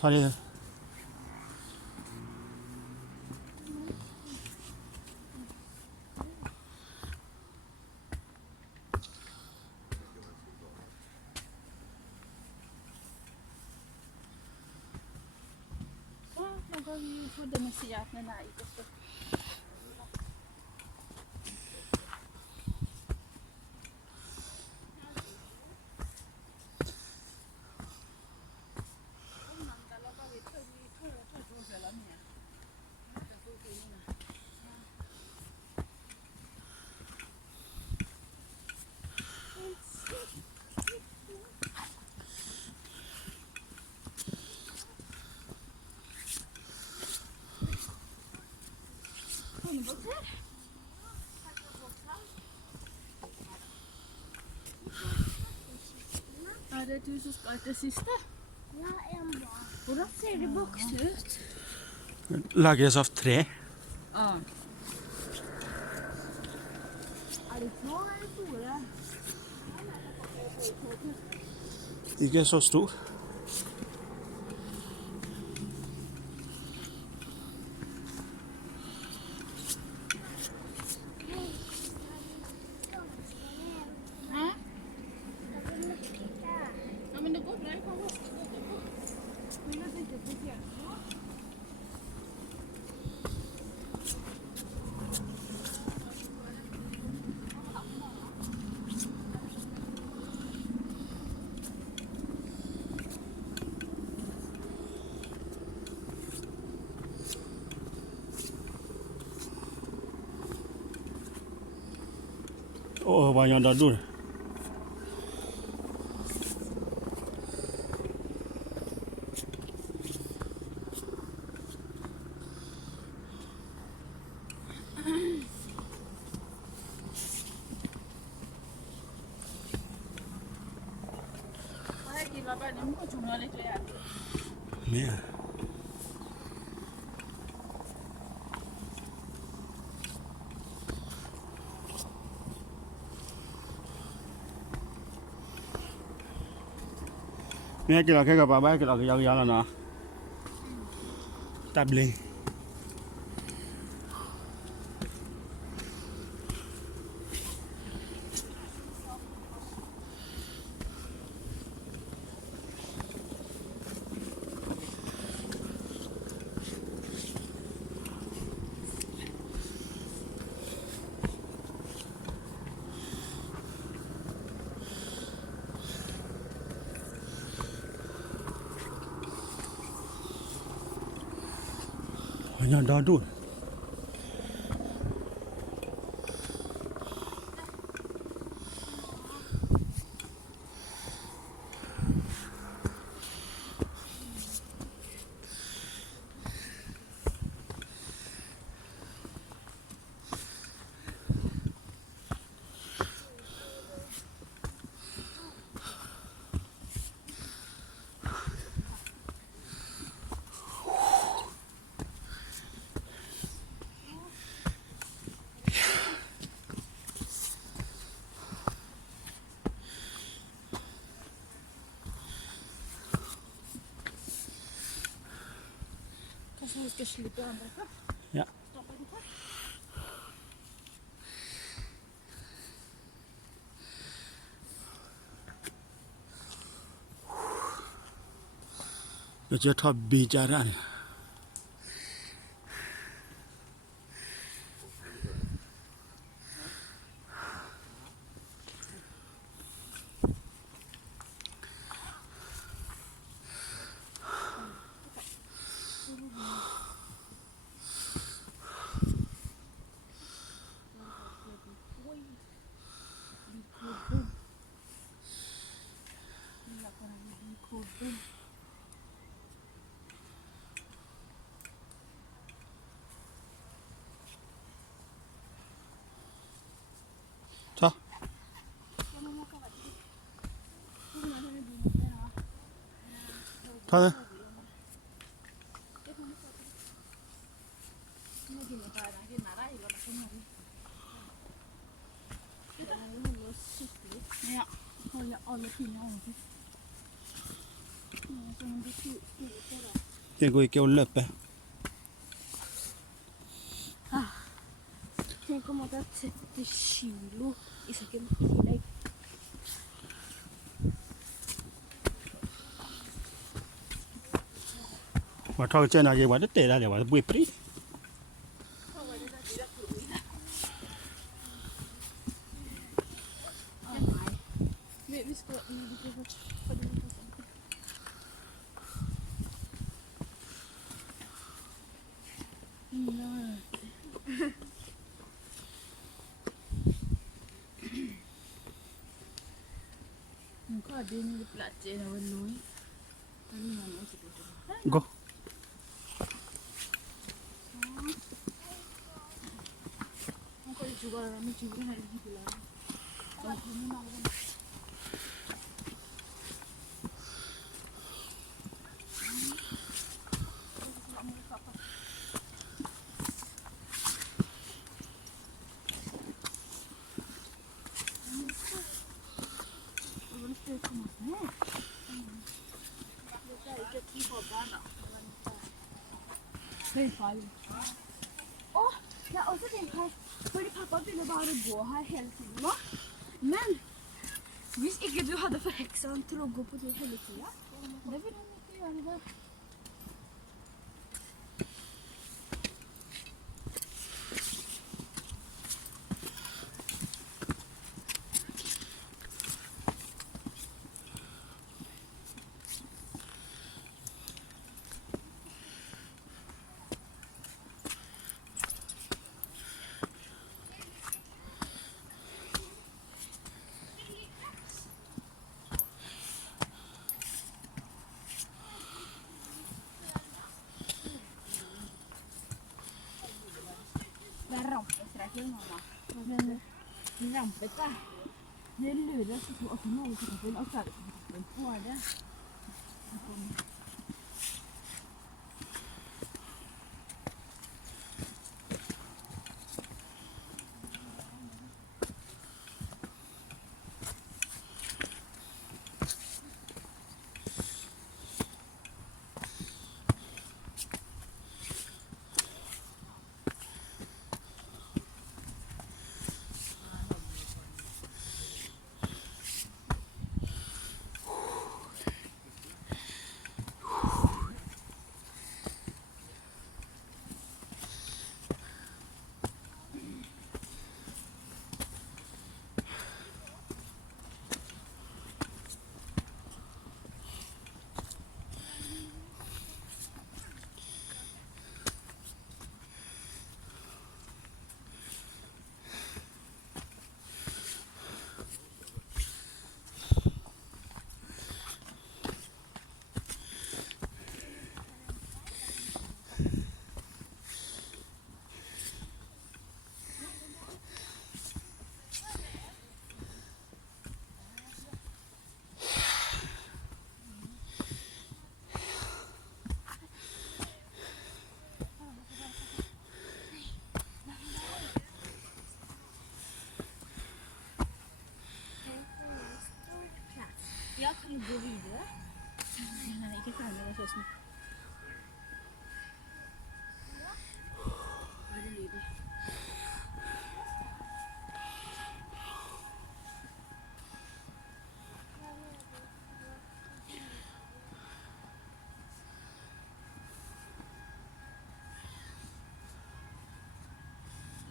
Ta det. Man kan ju få det med sig att den är inte så. Är det du som ska till sista? Ja, en bara. Hur ser det box ut? Lagres av trä. Ja. Är det små eller stora? Ikke så stor. Ja, men det går bra. Jag kan vaska det. Men jag tänkte speciellt. Oh, banyak dadur. Här killar bara, nu måste hon ha lite hjälp. Mer. Nè cái là cái bà cái là cái dao là nè. Tập lên. Banyak dadur. Kanske vi ska slippa andra. Ja. Stoppa lite. Nó chưa thọ bì chả ra này. Ta. Ta det. Ja, hålla alla pinnar om. det store på da. Det går ikke å løpe. Tenk om at det er 30 kilo i sekken i tillegg. Mà thôi trên này gì quả đất tệ ra để quả bụi pri. Vi skal for det. Kau ada ni pelajar lawan noi. Tadi mana sikit tu. Go. Kau juga ramai juga hari ni pula. Kau ni nak apa? Hei, far. Åh, jeg har også tenkt her, fordi pappa ville bare gå her hele tiden nå. Men hvis ikke du hadde forhekset han til å gå på tur hele tiden, Det vil han ikke gjøre det. det er rampestreker, mamma. Men rampete, det lurer jeg på at noen på toppen, og så er det på toppen. Hva er det? Ja, kan du gå videre? Nei, ikke ferdig med sånn. Hva er det lyden?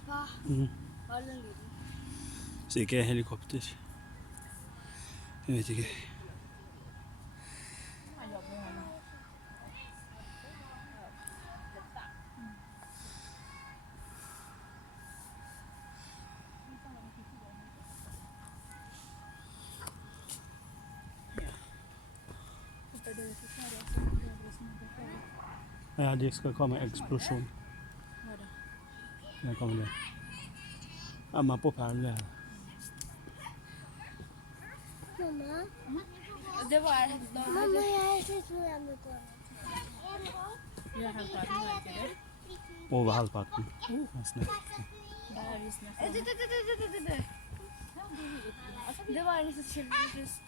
Hva? Mhm. Hva er den lyden? Sikkert helikopter. Jeg vet ikke. Han jobber med henne. Ja, det skal komme eksplosjon. Hva da? Der kommer det. Amma på perlen der. Mamma? Det var Mamma, jeg synes jeg må gå. Vi har halvparten, var ikke det? Over halvparten. Nesten. Da er vi snart. Det var liksom